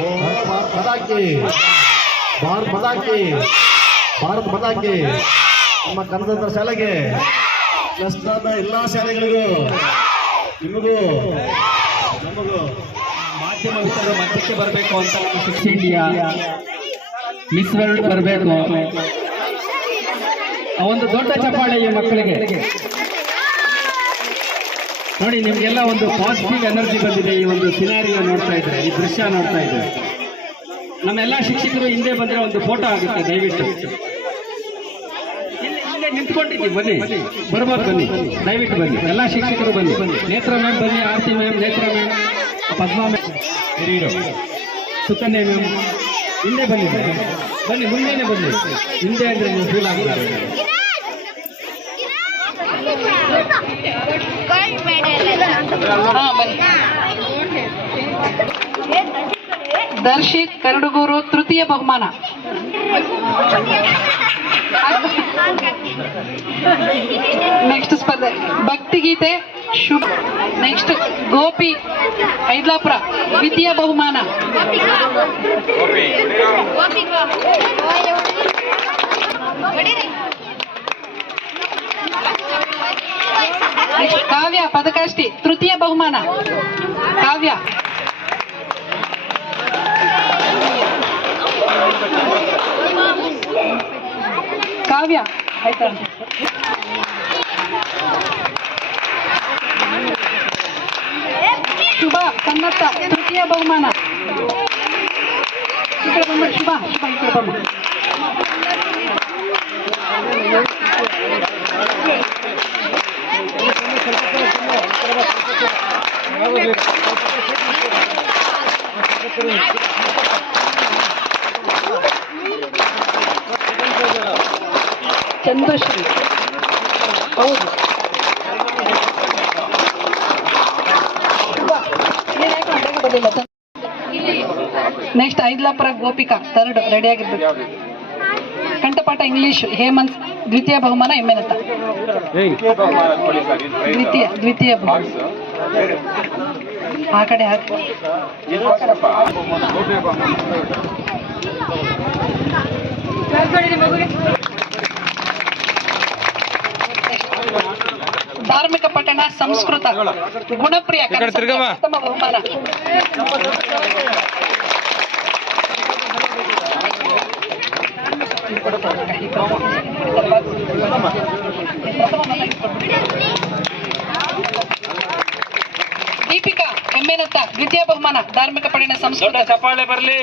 ಭಾರತ್ ಮಾತಾಕಿ ಭಾರತ್ ಭಾರತ್ ಮಾತಾಕಿ ನಮ್ಮ ಕನ್ನಡ ಶಾಲೆಗೆ. ಕ್ಲಸ್ಟರ್ನ ಎಲ್ಲ ಶಾಲೆಗಳಿಗೂ. ನಿಮಗೂ. ನಮಗೂ. ಮಾಧ್ಯಮ ಮಧ್ಯಕ್ಕೆ ಬರಬೇಕು ಅಂತ ಶಿಕ್ಷಣ ಇಂಡಿಯಾ ಮಿಸ್ ವರ್ಲ್ಡ್ ಬರಬೇಕು. ಒಂದು ದೊಡ್ಡ ಚಪ್ಪಾಳೆ ಮಕ್ಕಳಿಗೆ. ನೋಡಿ, ನಿಮಗೆಲ್ಲ ಒಂದು ಪಾಸಿಟಿವ್ ಎನರ್ಜಿ ಬಂದಿದೆ ಈ ಒಂದು ಸಿನಾರಿಯೋ ನೋಡ್ತಾ ಇದ್ರೆ, ಈ ದೃಶ್ಯ ನೋಡ್ತಾ ಇದ್ರೆ. ನಮ್ಮೆಲ್ಲ ಶಿಕ್ಷಕರು ಹಿಂದೆ ಬಂದ್ರೆ ಒಂದು ಫೋಟೋ ಆಗುತ್ತೆ, ದಯವಿಟ್ಟು. ನಿಂತ್ಕೊಂಡಿದ್ದೀವಿ, ಬನ್ನಿ. ಬರ್ಬೋದು ಬನ್ನಿ. ದಯವಿಟ್ಟು ಬನ್ನಿ. ಎಲ್ಲ ಶಿಕ್ಷಕರು ಬನ್ನಿ. ನೇತ್ರ ಮ್ಯಾಮ್ ಬನ್ನಿ, Aarti ma'am Netra ma'am Padma ma'am Sukanya ma'am ಹಿಂದೆ ಬನ್ನಿ. ಬನ್ನಿ, ಮುಂದೆನೆ ಬನ್ನಿ. ಹಿಂದೆ ಅಂದ್ರೆ ನೀವು ಫೀಲ್ ಆಗಿದ್ದಾರೆ ದರ್ಶಿತ್ ಕರಡುಗೂರು ತೃತೀಯ ಬಹುಮಾನ. ನೆಕ್ಸ್ಟ್ ಸ್ಪರ್ಧೆ. ಭಕ್ತಿಗೀತೆ ಶುಭ. ನೆಕ್ಸ್ಟ್ ಗೋಪಿ ಐದ್ಲಾಪುರ ದ್ವಿತೀಯ ಬಹುಮಾನ ನೆಕ್ಸ್ಟ್ ಕಾವ್ಯ ಪದಕಾಷ್ಟಿ ತೃತೀಯ ಬಹುಮಾನ. ಕಾವ್ಯ. ಕಾವ್ಯ. ಆಯ್ತಾ? ಶುಭ ಸನ್ನತ್ತ ತೃತೀಯ ಬಹುಮಾನ. ಶುಭ ಶುಭ ಈ ಕಡೆ ಬಂದ್ಬಿಡು. ಚಂದ್ರಶ್ರೀ ಹೌದು next Aidlapura Gopika third ready ಆಗಿರ್ಬೇಕು. ಕಂಠಪಾಠ ಇಂಗ್ಲಿಷ್ ಹೇಮಂತ್ ದ್ವಿತೀಯ ಬಹುಮಾನ ಎಮ್ಮೆನತ್ತ. ದ್ವಿತೀಯ ದ್ವಿತೀಯ ಬಹುಮಾನ. ಆ ಕಡೆ ಹಾಕಿ. ಧಾರ್ಮಿಕ ಪಠಣ ಸಂಸ್ಕೃತ ಗುಣಪ್ರಿಯ ಕನಸಪ್ರಿಯ ಪ್ರಥಮ ಬಹುಮಾನ. ದೀಪಿಕಾ ಎಮ್ಮೆನತ್ತ ದ್ವಿತೀಯ ಬಹುಮಾನ ಧಾರ್ಮಿಕ ಪಠಣ ಸಂಸ್ಕೃತ ಚಪ್ಪಾಳೆ ಬರಲಿ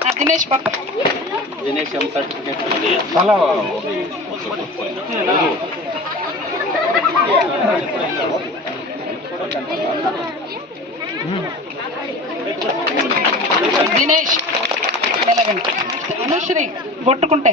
ಆ, ದಿನೇಶ್ ಬಾಬು ದಿನೇಶ್ ಎಂ ಸರ್ಟಿಫಿಕೇಟ್ ದಿನೇಶ್ ಮೇಲಗಣ್ಣ ಅನುಶ್ರೀ ಬೊಟ್ಟುಕುಂಟೆ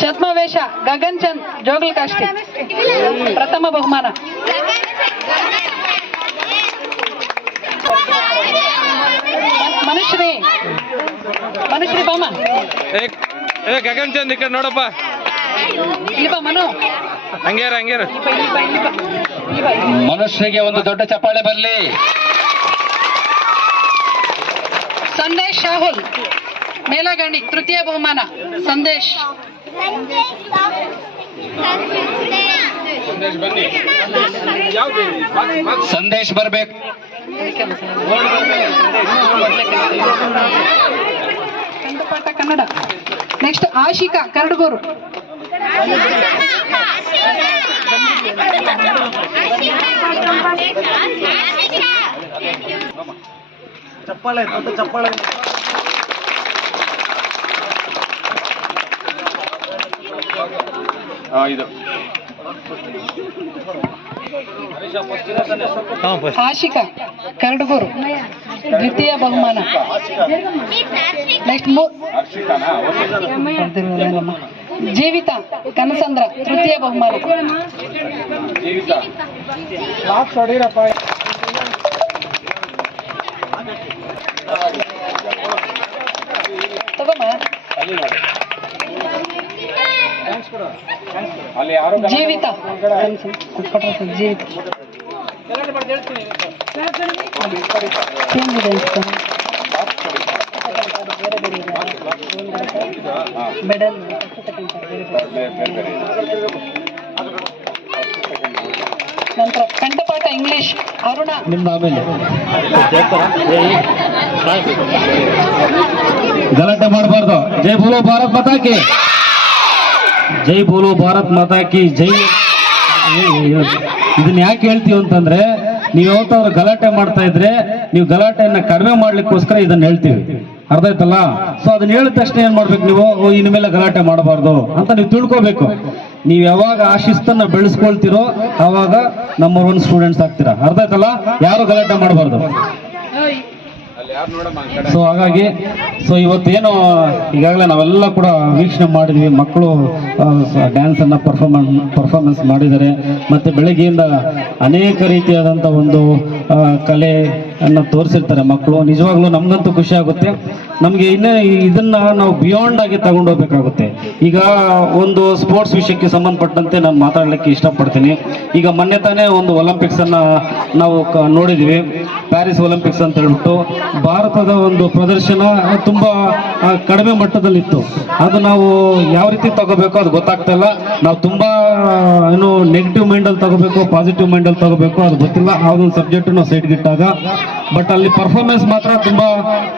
ಛದ್ಮವೇಷ ಗಗನ್ ಚಂದ್ ಜೋಗಲ್ ಕಾಷ್ಟಿ. ಪ್ರಥಮ ಬಹುಮಾನ. ಮನುಷ್ಯರೇ ಮನುಷ್ಯರಿ ಬಾಮ ಏ ಗಗನ್ ಚಂದ್ ಈ ಕಡೆ ನೋಡಪ್ಪ. ಇಲ್ಲಿ ಬಾ ಮನು. ಇಲ್ಲಿ ಬಾ. ಮನುಷ್ಯರಿಗೆ ಒಂದು ದೊಡ್ಡ ಚಪ್ಪಾಳೆ ಬರಲಿ. ಸಂದೇಶ್ ರಾಹುಲ್ ಮೇಲಗಣಿ ತೃತೀಯ ಬಹುಮಾನ. ಸಂದೇಶ್. ಸಂದೇಶ್ ಬರ್ಬೇಕು. ಕಂಠಪಾಠ ಕನ್ನಡ. ನೆಕ್ಸ್ಟ್ ಆಶಿಕಾ ಕರಡುಗೋರು. ಚಪ್ಪಾಳೆ ದೊಡ್ಡ ಚಪ್ಪಾಳೆ. ಇದು ಹಾಂ ಫಸ್ಟ್ ಆಶಿಕಾ ಕರಡಗೂರು ದ್ವಿತೀಯ ಬಹುಮಾನ. ನೆಕ್ಸ್ಟ್ ಜೀವಿತ ಕನಸಂದ್ರ ತೃತೀಯ ಬಹುಮಾನ. ಜೀವಿತ ಕೊಟ್ಕೊಟ್ರೆ ಸರ್, ಜೀವಿತ. Change ಇದೆ ಅನ್ಸುತ್ತೆ. ಮೆಡಲ್ ನಂತರ ಕಂಠಪಾಠ ಇಂಗ್ಲಿಷ್. ಅರುಣ. ನಿಮ್ದು ಆಮೇಲೆ. ಗಲಾಟೆ ಮಾಡಬಾರ್ದು. ಜೈ ಬೋಲೋ ಭಾರತ್ ಮಾತಾ ಕಿ ಜೈ ಬೋಲು ಭಾರತ್ ಮಾತಾ ಕಿ ಜೈ. ಇದನ್ನ ಯಾಕೆ ಹೇಳ್ತೀವಿ ಅಂತಂದ್ರೆ, ನೀವು ಯಾವತ್ತಾದ್ರು ಗಲಾಟೆ ಮಾಡ್ತಾ ಇದ್ರೆ, ನೀವು ಗಲಾಟೆಯನ್ನ ಕಡಿಮೆ ಮಾಡ್ಲಿಕ್ಕೋಸ್ಕರ ಇದನ್ನ ಹೇಳ್ತೀವಿ. ಅರ್ಥ ಆಯ್ತಲ್ಲ? ಸೊ ಅದನ್ನ ಹೇಳಿದ ತಕ್ಷಣ ಏನ್ ಮಾಡ್ಬೇಕು ನೀವು? ಇನ್ನು ಮೇಲೆ ಗಲಾಟೆ ಮಾಡಬಾರ್ದು ಅಂತ ನೀವು ತಿಳ್ಕೊಬೇಕು. ನೀವು ಯಾವಾಗ ಆ ಶಿಸ್ತನ್ನ ಬೆಳೆಸ್ಕೊಳ್ತೀರೋ, ಅವಾಗ ನಂಬರ್ ಒನ್ ಸ್ಟೂಡೆಂಟ್ಸ್ ಆಗ್ತೀರಾ? ಅರ್ಥ ಆಯ್ತಲ್ಲ? ಯಾರು ಗಲಾಟೆ ಮಾಡಬಾರ್ದು? ಸೊ ಹಾಗಾಗಿ ಸೊ ಏನು ಈಗಾಗಲೇ ನಾವೆಲ್ಲ ಕೂಡ ವೀಕ್ಷಣೆ ಮಾಡಿದ್ವಿ. ಮಕ್ಕಳು ಡ್ಯಾನ್ಸ್ ಅನ್ನ ಪರ್ಫಾರ್ಮೆನ್ಸ್ ಪರ್ಫಾರ್ಮೆನ್ಸ್ ಮಾಡಿದ್ದಾರೆ. ಮತ್ತೆ ಬೆಳಗ್ಗೆಯಿಂದ ಅನೇಕ ರೀತಿಯಾದಂಥ ಒಂದು ಕಲೆಯನ್ನ ತೋರಿಸಿರ್ತಾರೆ ಮಕ್ಕಳು. ನಿಜವಾಗ್ಲೂ ನಮ್ಗಂತೂ ಖುಷಿ ಆಗುತ್ತೆ. ನಮಗೆ ಇನ್ನೇ ಇದನ್ನ ನಾವು ಬಿಯಾಂಡ್ ಆಗಿ ತಗೊಂಡೋಗ್ಬೇಕಾಗುತ್ತೆ ಈಗ ಒಂದು ಸ್ಪೋರ್ಟ್ಸ್ ವಿಷಯಕ್ಕೆ ಸಂಬಂಧಪಟ್ಟಂತೆ ನಾನು ಮಾತಾಡಲಿಕ್ಕೆ ಇಷ್ಟಪಡ್ತೀನಿ. ಈಗ ಮೊನ್ನೆ ತಾನೇ ಒಂದು ಒಲಿಂಪಿಕ್ಸ್ ಅನ್ನ ನಾವು ಕ- ನೋಡಿದ್ವಿ. ಪ್ಯಾರಿಸ್ ಒಲಿಂಪಿಕ್ಸ್ ಅಂತ ಹೇಳ್ಬಿಟ್ಟು ಭಾರತದ ಒಂದು ಪ್ರದರ್ಶನ ತುಂಬಾ ಕಡಿಮೆ ಮಟ್ಟದಲ್ಲಿತ್ತು. ಅದು ನಾವು ಯಾವ ರೀತಿ ತಗೋಬೇಕು ಅದು ಗೊತ್ತಾಗ್ತಾ ಇಲ್ಲ. ನಾವು ತುಂಬಾ ಏನು ನೆಗೆಟಿವ್ ಮೈಂಡಲ್ಲಿ ತಗೋಬೇಕು ಪಾಸಿಟಿವ್ ಮೈಂಡಲ್ಲಿ ತಗೋಬೇಕು ಅದು ಗೊತ್ತಿಲ್ಲ. ಆ ಒಂದು ಸಬ್ಜೆಕ್ಟ್ ನಾವು ಸೈಡ್ಗೆ ಇಟ್ಟಾಗ ಬಟ್ ಅಲ್ಲಿ ಪರ್ಫಾರ್ಮೆನ್ಸ್ ಮಾತ್ರ ತುಂಬಾ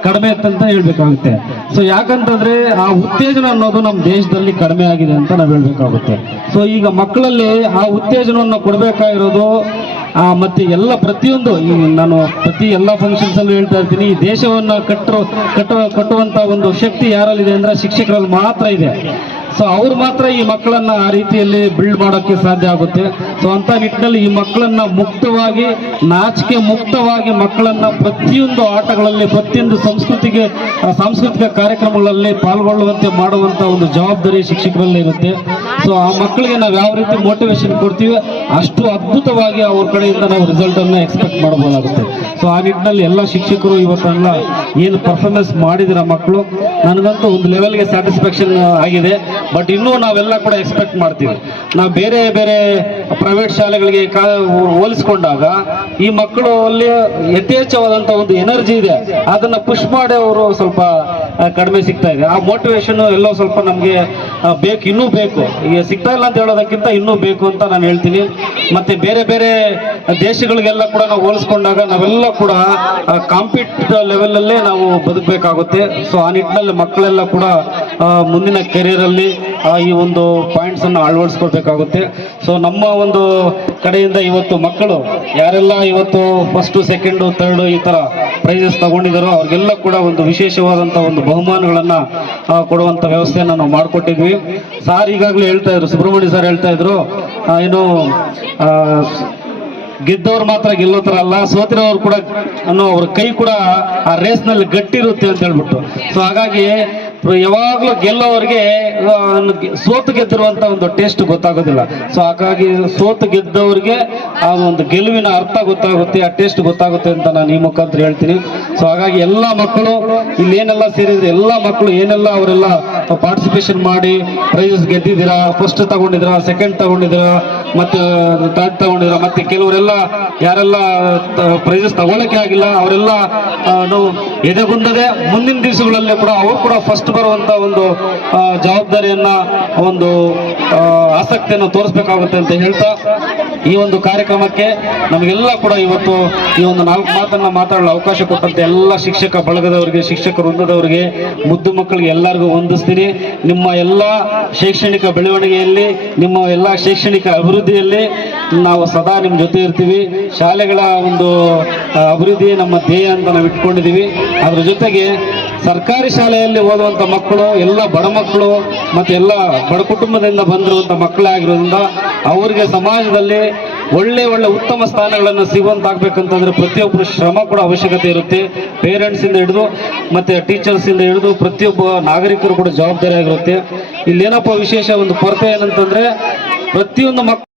ಕಡಿಮೆ ಇತ್ತಂತ ಹೇಳ್ಬೇಕಾಗುತ್ತೆ. ಸೊ ಯಾಕಂತಂದ್ರೆ ಆ ಉತ್ತೇಜನ ಅನ್ನೋದು ನಮ್ಮ ದೇಶದಲ್ಲಿ ಕಡಿಮೆ ಆಗಿದೆ ಅಂತ ನಾವು ಹೇಳ್ಬೇಕಾಗುತ್ತೆ. ಸೊ ಈಗ ಮಕ್ಕಳಲ್ಲಿ ಆ ಉತ್ತೇಜನವನ್ನು ಕೊಡಬೇಕಾಗಿರೋದು ಆ, ಮತ್ತೆ ಎಲ್ಲ ಪ್ರತಿಯೊಂದು ನಾನು ಪ್ರತಿ ಎಲ್ಲ ಫಂಕ್ಷನ್ಸ್ ಅಲ್ಲೂ ಹೇಳ್ತಾ ಇರ್ತೀನಿ ದೇಶವನ್ನ ಕಟ್ಟರು ಕಟ್ಟುವ ಕಟ್ಟುವಂತ ಒಂದು ಶಕ್ತಿ ಯಾರಲ್ಲಿದೆ ಅಂದ್ರೆ ಶಿಕ್ಷಕರಲ್ಲಿ ಮಾತ್ರ ಇದೆ. ಸೊ ಅವ್ರು ಮಾತ್ರ ಈ ಮಕ್ಕಳನ್ನ ಆ ರೀತಿಯಲ್ಲಿ ಬಿಲ್ಡ್ ಮಾಡೋಕ್ಕೆ ಸಾಧ್ಯ ಆಗುತ್ತೆ. ಸೊ ಅಂತ ನಿಟ್ಟಿನಲ್ಲಿ ಈ ಮಕ್ಕಳನ್ನ ಮುಕ್ತವಾಗಿ, ನಾಚಿಕೆ ಮುಕ್ತವಾಗಿ ಮಕ್ಕಳನ್ನ ಪ್ರತಿಯೊಂದು ಆಟಗಳಲ್ಲಿ, ಪ್ರತಿಯೊಂದು ಸಂಸ್ಕೃತಿಗೆ ಸಾಂಸ್ಕೃತಿಕ ಕಾರ್ಯಕ್ರಮಗಳಲ್ಲಿ ಪಾಲ್ಗೊಳ್ಳುವಂತೆ ಮಾಡುವಂತ ಒಂದು ಜವಾಬ್ದಾರಿ ಶಿಕ್ಷಕರಲ್ಲಿ ಇರುತ್ತೆ. ಸೊ ಆ ಮಕ್ಕಳಿಗೆ ನಾವು ಯಾವ ರೀತಿ ಮೋಟಿವೇಶನ್ ಕೊಡ್ತೀವಿ, ಅಷ್ಟು ಅದ್ಭುತವಾಗಿ ಅವ್ರ ಕಡೆಯಿಂದ ನಾವು ರಿಸಲ್ಟ್ ಅನ್ನ ಎಕ್ಸ್ಪೆಕ್ಟ್ ಮಾಡಬಹುದಾಗುತ್ತೆ ಸೊ ಆ ನಿಟ್ಟಿನಲ್ಲಿ ಎಲ್ಲ ಶಿಕ್ಷಕರು ಇವತ್ತೆಲ್ಲ ಏನು ಪರ್ಫಾರ್ಮೆನ್ಸ್ ಮಾಡಿದಿರ ಮಕ್ಕಳು? ನನಗಂತೂ ಒಂದು ಲೆವೆಲ್ಗೆ ಸ್ಯಾಟಿಸ್ಫ್ಯಾಕ್ಷನ್ ಆಗಿದೆ. ಬಟ್ ಇನ್ನೂ ನಾವೆಲ್ಲ ಕೂಡ ಎಕ್ಸ್ಪೆಕ್ಟ್ ಮಾಡ್ತೀವಿ. ನಾವು ಬೇರೆ ಬೇರೆ ಪ್ರೈವೇಟ್ ಶಾಲೆಗಳಿಗೆ ಕಾ, ಹೋಲಿಸ್ಕೊಂಡಾಗ ಈ ಮಕ್ಕಳು ಅಲ್ಲಿ ಯಥೇಚ್ಛವಾದಂಥ ಒಂದು ಎನರ್ಜಿ ಇದೆ. ಅದನ್ನ ಪುಷ್ ಮಾಡಿ ಅವರು ಸ್ವಲ್ಪ ಕಡಿಮೆ ಸಿಗ್ತಾ ಇದೆ. ಆ ಮೋಟಿವೇಶನ್ ಎಲ್ಲೋ ಸ್ವಲ್ಪ ನಮಗೆ ಬೇಕು, ಇನ್ನೂ ಬೇಕು. ಈಗ ಸಿಗ್ತಾ ಇಲ್ಲ ಅಂತ ಹೇಳೋದಕ್ಕಿಂತ ಇನ್ನೂ ಬೇಕು ಅಂತ ನಾನು ಹೇಳ್ತೀನಿ. ಮತ್ತೆ ಬೇರೆ ಬೇರೆ ದೇಶಗಳಿಗೆಲ್ಲ ಕೂಡ ನಾವು ಹೋಲಿಸ್ಕೊಂಡಾಗ ನಾವೆಲ್ಲ ಕೂಡ ಕಾಂಪಿಟ್ ಲೆವೆಲಲ್ಲೇ ನಾವು ಬದುಕಬೇಕಾಗುತ್ತೆ. ಸೊ ಆ ನಿಟ್ಟಿನಲ್ಲಿ ಮಕ್ಕಳೆಲ್ಲ ಕೂಡ ಮುಂದಿನ ಕೆರಿಯರಲ್ಲಿ ಈ ಒಂದು ಪಾಯಿಂಟ್ಸನ್ನು ಅಳವಡಿಸ್ಕೊಳ್ಬೇಕಾಗುತ್ತೆ. ಸೊ ನಮ್ಮ ಒಂದು ಕಡೆಯಿಂದ ಇವತ್ತು ಮಕ್ಕಳು, ಯಾರೆಲ್ಲ ಇವತ್ತು ಫಸ್ಟು ಸೆಕೆಂಡು ಥರ್ಡ್ ಈ ಥರ ಪ್ರೈಸಸ್ ತಗೊಂಡಿದ್ದಾರೋ ಅವ್ರಿಗೆಲ್ಲ ಕೂಡ ಒಂದು ವಿಶೇಷವಾದಂಥ ಒಂದು ಬಹುಮಾನಗಳನ್ನು ಕೊಡುವಂಥ ವ್ಯವಸ್ಥೆಯನ್ನು ನಾವು ಮಾಡಿಕೊಟ್ಟಿದ್ವಿ. ಸಾರ್ ಈಗಾಗಲೇ ಹೇಳ್ತಾ ಇದ್ರು, ಸುಬ್ರಹ್ಮಣ್ಯ ಸರ್ ಹೇಳ್ತಾ ಇದ್ರು ಏನು ಗೆದ್ದವ್ರು ಮಾತ್ರ ಗೆಲ್ಲೋ ತರ ಅಲ್ಲ ಸೋತಿರೋರು ಕೂಡ ಅನ್ನೋ ಅವ್ರ ಕೈ ಕೂಡ ಆ ರೇಸ್ನಲ್ಲಿ ಗಟ್ಟಿರುತ್ತೆ ಅಂತ ಹೇಳ್ಬಿಟ್ಟು. ಸೊ ಹಾಗಾಗಿ ಯಾವಾಗಲೂ ಗೆಲ್ಲೋರಿಗೆ ಸೋತು ಗೆದ್ದಿರುವಂತ ಒಂದು ಟೇಸ್ಟ್ ಗೊತ್ತಾಗೋದಿಲ್ಲ. ಸೊ ಹಾಗಾಗಿ ಸೋತು ಗೆದ್ದವ್ರಿಗೆ ಆ ಒಂದು ಗೆಲುವಿನ ಅರ್ಥ ಗೊತ್ತಾಗುತ್ತೆ, ಆ ಟೇಸ್ಟ್ ಗೊತ್ತಾಗುತ್ತೆ ಅಂತ ನಾನು ಈ ಮುಖಾಂತರ ಹೇಳ್ತೀನಿ. ಸೊ ಹಾಗಾಗಿ ಎಲ್ಲ ಮಕ್ಕಳು ಇಲ್ಲಿ ಏನೆಲ್ಲ ಸೇರಿದ್ರೆ ಎಲ್ಲ ಮಕ್ಕಳು ಏನೆಲ್ಲ ಅವರೆಲ್ಲ ಪಾರ್ಟಿಸಿಪೇಷನ್ ಮಾಡಿ ಪ್ರೈಸಸ್ ಗೆದ್ದಿದ್ದೀರಾ ಫಸ್ಟ್ ತಗೊಂಡಿದ್ದೀರಾ ಸೆಕೆಂಡ್ ತಗೊಂಡಿದ್ದೀರಾ, ಮತ್ತೆ ಥರ್ಡ್ ತಗೊಂಡಿದ್ದೀರಾ, ಮತ್ತೆ ಕೆಲವರೆಲ್ಲ ಯಾರೆಲ್ಲ ಪ್ರೈಸಸ್ ತಗೊಳಕ್ಕೆ ಆಗಿಲ್ಲ, ಅವರೆಲ್ಲ ನಾವು ಎದೆಗುಂದದೆ ಮುಂದಿನ ದಿವಸಗಳಲ್ಲಿ ಕೂಡ ಅವರು ಕೂಡ ಫಸ್ಟ್ ಬರುವಂತ ಒಂದು ಜವಾಬ್ದಾರಿಯನ್ನ, ಒಂದು ಆಸಕ್ತಿಯನ್ನು ತೋರಿಸ್ಬೇಕಾಗುತ್ತೆ ಅಂತ ಹೇಳ್ತಾ ಈ ಒಂದು ಕಾರ್ಯಕ್ರಮಕ್ಕೆ ನಮಗೆಲ್ಲ ಕೂಡ ಇವತ್ತು ಈ ಒಂದು ನಾಲ್ಕು ಮಾತನ್ನ ಮಾತಾಡಲು ಅವಕಾಶ ಕೊಟ್ಟಂತ ಎಲ್ಲ ಶಿಕ್ಷಕ ಬಳಗದವರಿಗೆ ಶಿಕ್ಷಕ ವೃಂದದವರಿಗೆ ಮುದ್ದು ಮಕ್ಕಳಿಗೆ ಎಲ್ಲರಿಗೂ ವಂದಿಸ್ತೀನಿ. ನಿಮ್ಮ ಎಲ್ಲ ಶೈಕ್ಷಣಿಕ ಬೆಳವಣಿಗೆಯಲ್ಲಿ, ನಿಮ್ಮ ಎಲ್ಲ ಶೈಕ್ಷಣಿಕ ಅಭಿವೃದ್ಧಿಯಲ್ಲಿ ನಾವು ಸದಾ ನಿಮ್ಮ ಜೊತೆ ಇರ್ತೀವಿ. ಶಾಲೆಗಳ ಒಂದು ಅಭಿವೃದ್ಧಿ ನಮ್ಮ ಧ್ಯೇಯ ಅಂತ ನಾವು ಇಟ್ಕೊಂಡಿದ್ದೀವಿ ಅದ್ರ ಜೊತೆಗೆ ಸರ್ಕಾರಿ ಶಾಲೆಯಲ್ಲಿ ಓದುವಂಥ ಮಕ್ಕಳು, ಎಲ್ಲ ಬಡ ಮಕ್ಕಳು ಮತ್ತು ಎಲ್ಲ ಬಡ ಕುಟುಂಬದಿಂದ ಬಂದಿರುವಂಥ ಮಕ್ಕಳೇ ಆಗಿರೋದ್ರಿಂದ, ಅವರಿಗೆ ಸಮಾಜದಲ್ಲಿ ಒಳ್ಳೆ ಒಳ್ಳೆ ಉತ್ತಮ ಸ್ಥಾನಗಳನ್ನು ಸಿಗುವಂತಾಗಬೇಕಂತಂದ್ರೆ ಪ್ರತಿಯೊಬ್ಬರು ಶ್ರಮ ಕೂಡ ಅವಶ್ಯಕತೆ ಇರುತ್ತೆ. ಪೇರೆಂಟ್ಸ್ ಇಂದ ಹಿಡಿದು ಮತ್ತೆ ಟೀಚರ್ಸ್ ಇಂದ ಹಿಡಿದು ಪ್ರತಿಯೊಬ್ಬ ನಾಗರಿಕರು ಕೂಡ ಜವಾಬ್ದಾರಿ ಆಗಿರುತ್ತೆ ಇಲ್ಲೇನಪ್ಪ ವಿಶೇಷ ಒಂದು ಕೊರತೆ ಏನಂತಂದ್ರೆ ಪ್ರತಿಯೊಂದು ಮಕ್ಕಳು